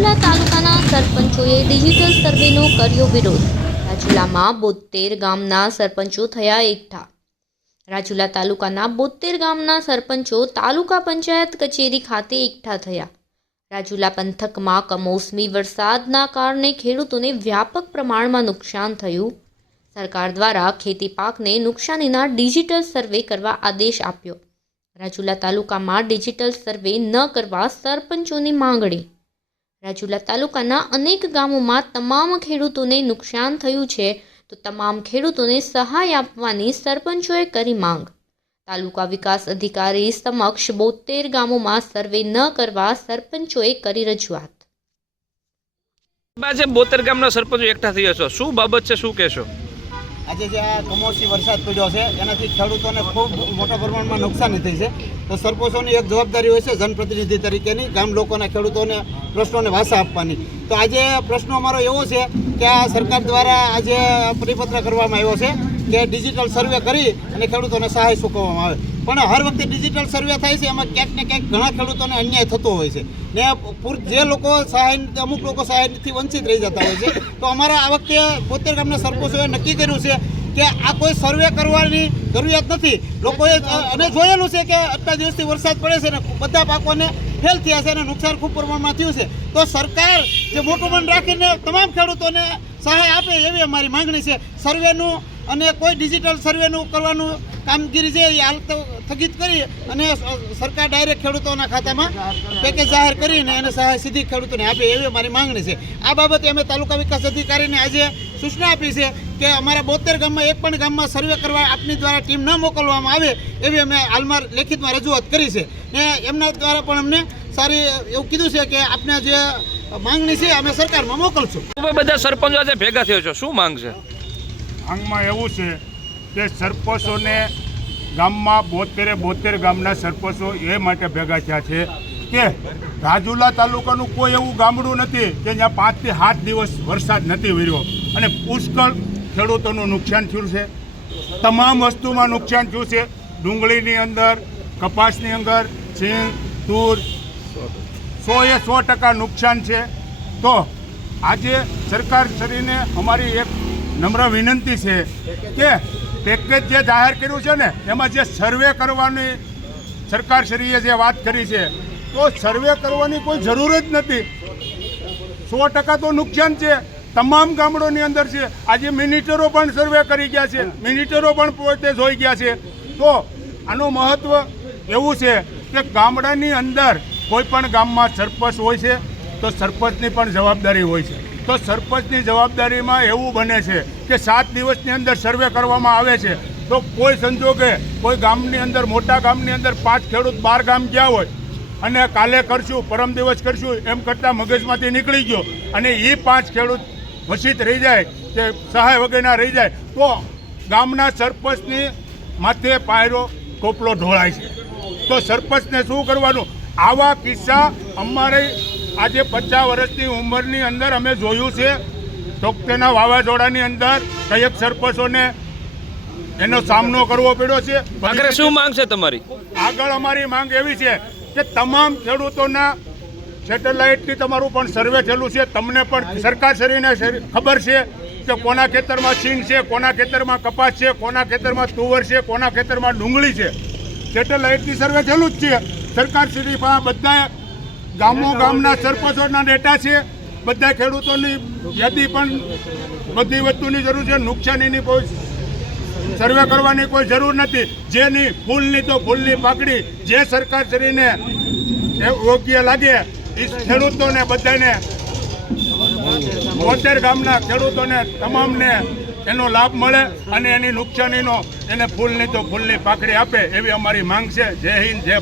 રાજુલા તાલુકાના સરપંચોએ ડિજિટલ સર્વેનો કર્યો વિરોધ। રાજુલામાં 72 ગામના સરપંચો થયા એકઠા। રાજુલા તાલુકાના 72 ગામના સરપંચો તાલુકા પંચાયત કચેરી ખાતે એકઠા થયા। રાજુલા પંથકમાં કમોસમી વરસાદના કારણે ખેડૂતોને વ્યાપક પ્રમાણમાં નુકસાન થયું। સરકાર દ્વારા ખેતી પાકને નુકસાનીના ડિજિટલ સર્વે કરવા આદેશ આપ્યો। રાજુલા તાલુકામાં ડિજિટલ સર્વે ન કરવા સરપંચોની માંગણી। રાજુલા તાલુકાના અનેક ગામોમાં તમામ ખેડૂતોને નુકસાન થયું છે, તો તમામ ખેડૂતોને સહાય આપવાની સરપંચોએ કરી માંગ। તાલુકા વિકાસ અધિકારી સમક્ષ 72 ગામોમાં સર્વે ન કરવા સરપંચોએ કરી રજૂઆત। 72 ગામના સરપંચો એકઠા થયા છો, શું બાબત છે, શું કહેશો? આજે જે આ કમોસમી વરસાદ પડ્યો છે એનાથી ખેડૂતોને ખૂબ મોટા પ્રમાણમાં નુકસાની થઈ છે, તો સરપંચોની એક જવાબદારી હોય છે જનપ્રતિનિધિ તરીકેની ગામ લોકોના ખેડૂતોને પ્રશ્નોને વાસા આપવાની। તો આજે પ્રશ્નો અમારો એવો છે કે આ સરકાર દ્વારા આજે પરિપત્ર કરવામાં આવ્યો છે કે ડિજિટલ સર્વે કરી અને ખેડૂતોને સહાય ચૂકવવામાં આવે, પણ હર વખતે ડિજિટલ સર્વે થાય છે એમાં ક્યાંક ને ક્યાંક ઘણા ખેડૂતોને અન્યાય થતો હોય છે ને જે લોકો સહાય, અમુક લોકો સહાયથી વંચિત રહી જતા હોય છે। તો અમારા આ વખતે 72 ગામના સરપંચોએ નક્કી કર્યું છે કે આ કોઈ સર્વે કરવાની જરૂરિયાત નથી। લોકોએ અને જોયેલું છે કે આટલા દિવસથી વરસાદ પડે છે ને બધા પાકોને ફેલ થયા છે અને નુકસાન ખૂબ પ્રમાણમાં થયું છે, તો સરકાર જે મોટું મન રાખીને તમામ ખેડૂતોને સહાય આપે એવી અમારી માંગણી છે। સર્વેનું અને કોઈ ડિજિટલ સર્વેનું કરવાનું કામગીરી છે એ હાલ તો સ્થગિત કરી અને સરકાર ડાયરેક્ટ ખેડૂતોના ખાતામાં પેકેજ જાહેર કરીને એને સહાય સીધી ખેડૂતોને આપે એવી અમારી માંગણી છે। આ બાબતે અમે તાલુકા વિકાસ અધિકારીને આજે સૂચના આપી છે કે અમારા 72 ગામમાં એક પણ ગામમાં સર્વે કરવા આપની દ્વારા ટીમ ન મોકલવામાં આવે એવી અમે હાલમાં લેખિતમાં રજૂઆત કરી છે ને એમના દ્વારા પણ અમને સારી એવું કીધું છે કે આપને જે માંગણી છે અમે સરકારમાં મોકલશું। બધા સરપંચો આજે ભેગા થયો છો, શું માંગ છે? માંગમાં એવું છે કે સરપંચોને ગામમાં 72 ગામના સરપંચો એ માટે ભેગા થયા છે કે રાજુલા તાલુકાનું કોઈ એવું ગામડું નથી કે જ્યાં 5 થી 7 દિવસ વરસાદ નથી વર્યો અને પુષ્કળ ખેડૂતોનું નુકસાન થયું છે। તમામ વસ્તુમાં નુકસાન થયું છે, ડુંગળીની અંદર, કપાસની અંદર, સિંગ, તૂર 100% નુકસાન છે। તો આજે સરકાર શ્રીને અમારી એક નમ્ર વિનંતી છે કે પેકેજ જે જાહેર કર્યું છે ને એમાં જે સર્વે કરવાની સરકારશ્રીએ જે વાત કરી છે, તો સર્વે કરવાની કોઈ જરૂર જ નથી। 100% તો નુકસાન છે, તમામ ગામડોની અંદર છે। આજે મિનિટરો પણ સર્વે કરી ગયા છે, મિનિટરો પણ પોતે જોઈ ગયા છે। તો આનું મહત્ત્વ એવું છે કે ગામડાની અંદર કોઈ પણ ગામમાં સરપંચ હોય છે તો સરપંચની પણ જવાબદારી હોય છે। તો સરપંચની જવાબદારીમાં એવું બને છે કે 7 દિવસની અંદર સર્વે કરવામાં આવે છે, તો કોઈ સંજોગે કોઈ ગામની અંદર, મોટા ગામની અંદર 5 ખેડૂત 12 ગામ ગયા હોય અને કાલે કરશું, પરમ દિવસ કરશું એમ કરતાં મગજમાંથી નીકળી ગયો અને એ 5 ખેડૂત વંચિત રહી જાય કે સહાય વગેરેના રહી જાય, તો ગામના સરપંચની માથે પાયરો ટોપલો ઢોળાય છે। તો સરપંચને શું કરવાનું? આવા કિસ્સા અમારે આજે 50 વર્ષની ઉંમરની અંદર અમે જોયું છે। તોકતેના વાવાઝોડાની અંદર કયેક સરપંચોને એનો સામનો કરવો પડ્યો છે। આગળ શું માંગ છે તમારી? આગળ અમારી માંગ એવી છે કે તમામ ખેડૂતોના સેટેલાઇટથી તમારું પણ સર્વે થયેલું છે, તમને પણ સરકારશ્રીને ખબર છે કે કોના ખેતરમાં સિંગ છે, કોના ખેતરમાં કપાસ છે, કોના ખેતરમાં તુવર છે, કોના ખેતરમાં ડુંગળી છે। સેટેલાઇટથી સર્વે થયેલું જ છે। સરકારશ્રી પાસે બધા ગામના સરપંચોના ડેટા છે, બધા ખેડૂતોની યાદી પણ બધી વસ્તુની જરૂર છે। નુકસાનીની કોઈ સર્વે કરવાની કોઈ જરૂર નથી। જેની ફૂલની તો ફૂલની પાકડી જે સરકારશ્રીને યોગ્ય લાગે એ ખેડૂતોને બધાને 72 ગામના ખેડૂતોને તમામને એનો લાભ મળે અને એની નુકસાનીનો એને ફૂલની તો ફૂલની પાકડી આપે એવી અમારી માંગ છે। જય હિન્દ, જય